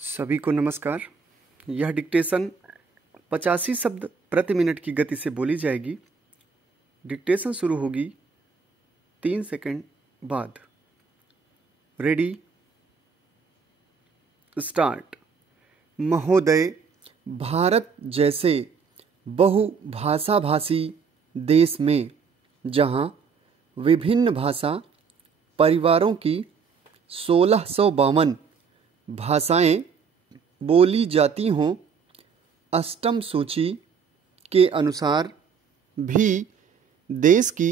सभी को नमस्कार। यह डिक्टेशन 85 शब्द प्रति मिनट की गति से बोली जाएगी। डिक्टेशन शुरू होगी 3 सेकंड बाद। Ready, start. महोदय, भारत जैसे बहुभाषा भाषी देश में जहां विभिन्न भाषा परिवारों की 1652 भाषाएं बोली जाती हों, अष्टम सूची के अनुसार भी देश की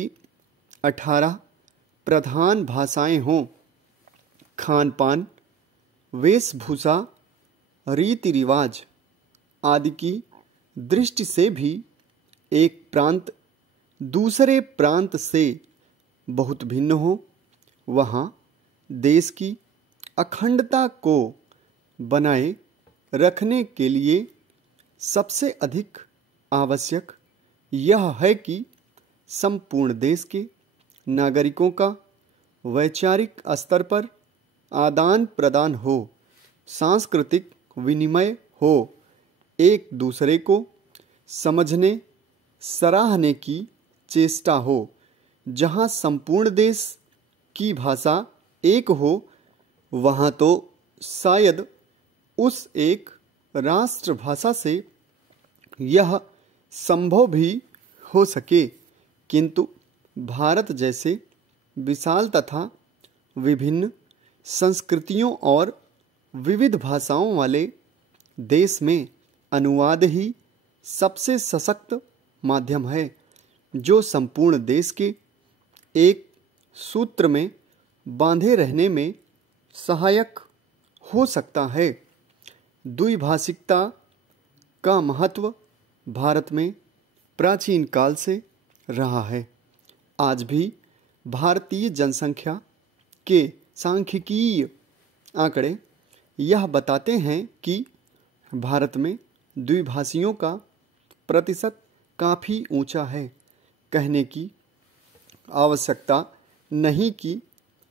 18 प्रधान भाषाएं हों, खान पान, वेशभूषा, रीति रिवाज आदि की दृष्टि से भी एक प्रांत दूसरे प्रांत से बहुत भिन्न हो, वहाँ देश की अखंडता को बनाए रखने के लिए सबसे अधिक आवश्यक यह है कि संपूर्ण देश के नागरिकों का वैचारिक स्तर पर आदान प्रदान हो, सांस्कृतिक विनिमय हो, एक दूसरे को समझने सराहने की चेष्टा हो। जहाँ संपूर्ण देश की भाषा एक हो, वहाँ तो शायद उस एक राष्ट्रभाषा से यह संभव भी हो सके, किंतु भारत जैसे विशाल तथा विभिन्न संस्कृतियों और विविध भाषाओं वाले देश में अनुवाद ही सबसे सशक्त माध्यम है, जो संपूर्ण देश के एक सूत्र में बांधे रहने में सहायक हो सकता है। द्विभाषिकता का महत्व भारत में प्राचीन काल से रहा है। आज भी भारतीय जनसंख्या के सांख्यिकीय आंकड़े यह बताते हैं कि भारत में द्विभाषियों का प्रतिशत काफ़ी ऊंचा है। कहने की आवश्यकता नहीं कि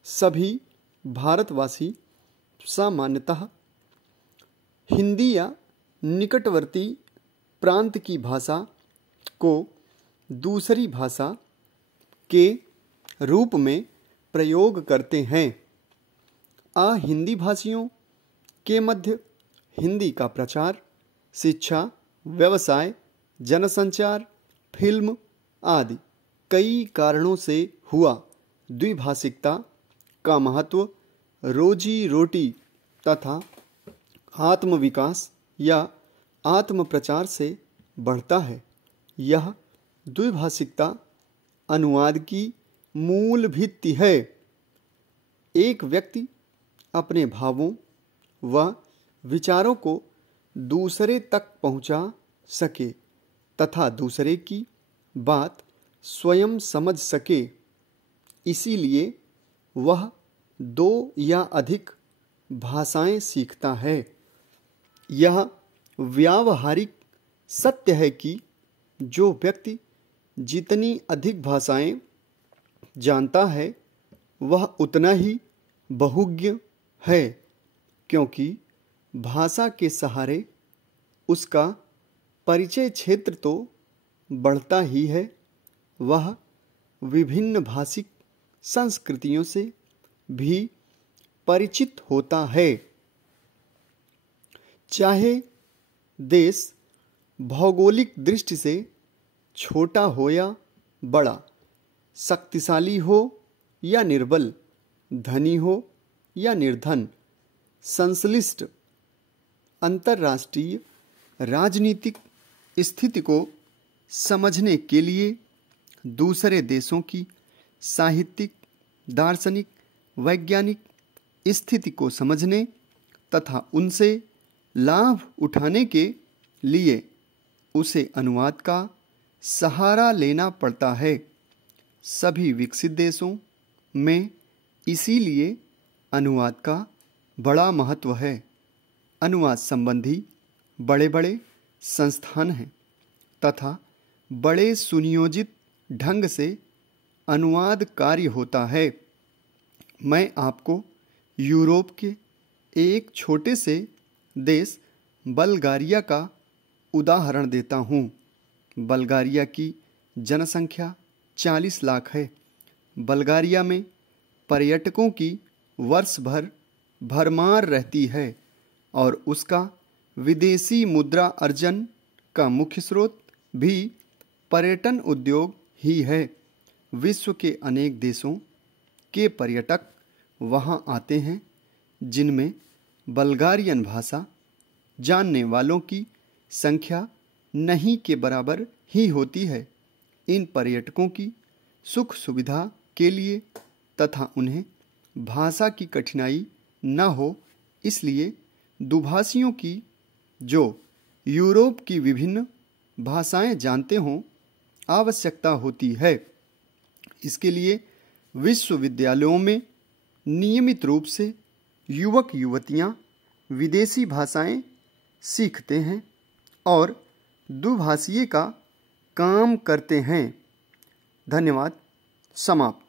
सभी भारतवासी सामान्यतः हिंदी या निकटवर्ती प्रांत की भाषा को दूसरी भाषा के रूप में प्रयोग करते हैं। हिंदी भाषियों के मध्य हिंदी का प्रचार, शिक्षा, व्यवसाय, जनसंचार, फिल्म आदि कई कारणों से हुआ। द्विभाषिकता का महत्व रोजी रोटी तथा आत्मविकास या आत्म प्रचार से बढ़ता है। यह द्विभाषिकता अनुवाद की मूल भित्ति है। एक व्यक्ति अपने भावों व विचारों को दूसरे तक पहुंचा सके तथा दूसरे की बात स्वयं समझ सके, इसीलिए वह 2 या अधिक भाषाएं सीखता है। यह व्यावहारिक सत्य है कि जो व्यक्ति जितनी अधिक भाषाएं जानता है, वह उतना ही बहुज्ञ है, क्योंकि भाषा के सहारे उसका परिचय क्षेत्र तो बढ़ता ही है, वह विभिन्न भाषिक संस्कृतियों से भी परिचित होता है। चाहे देश भौगोलिक दृष्टि से छोटा हो या बड़ा, शक्तिशाली हो या निर्बल, धनी हो या निर्धन, संश्लिष्ट अंतर्राष्ट्रीय राजनीतिक स्थिति को समझने के लिए दूसरे देशों की साहित्यिक, दार्शनिक, वैज्ञानिक स्थिति को समझने तथा उनसे लाभ उठाने के लिए उसे अनुवाद का सहारा लेना पड़ता है। सभी विकसित देशों में इसीलिए अनुवाद का बड़ा महत्व है। अनुवाद संबंधी बड़े बड़े संस्थान हैं तथा बड़े सुनियोजित ढंग से अनुवाद कार्य होता है। मैं आपको यूरोप के एक छोटे से देश बल्गारिया का उदाहरण देता हूँ। बल्गारिया की जनसंख्या 40 लाख है। बल्गारिया में पर्यटकों की वर्ष भर भरमार रहती है और उसका विदेशी मुद्रा अर्जन का मुख्य स्रोत भी पर्यटन उद्योग ही है। विश्व के अनेक देशों के पर्यटक वहाँ आते हैं, जिनमें बल्गारियन भाषा जानने वालों की संख्या नहीं के बराबर ही होती है। इन पर्यटकों की सुख सुविधा के लिए तथा उन्हें भाषा की कठिनाई न हो, इसलिए दुभाषियों की जो यूरोप की विभिन्न भाषाएं जानते हों आवश्यकता होती है। इसके लिए विश्वविद्यालयों में नियमित रूप से युवक युवतियां विदेशी भाषाएं सीखते हैं और दुभाषीय का काम करते हैं। धन्यवाद। समाप्त।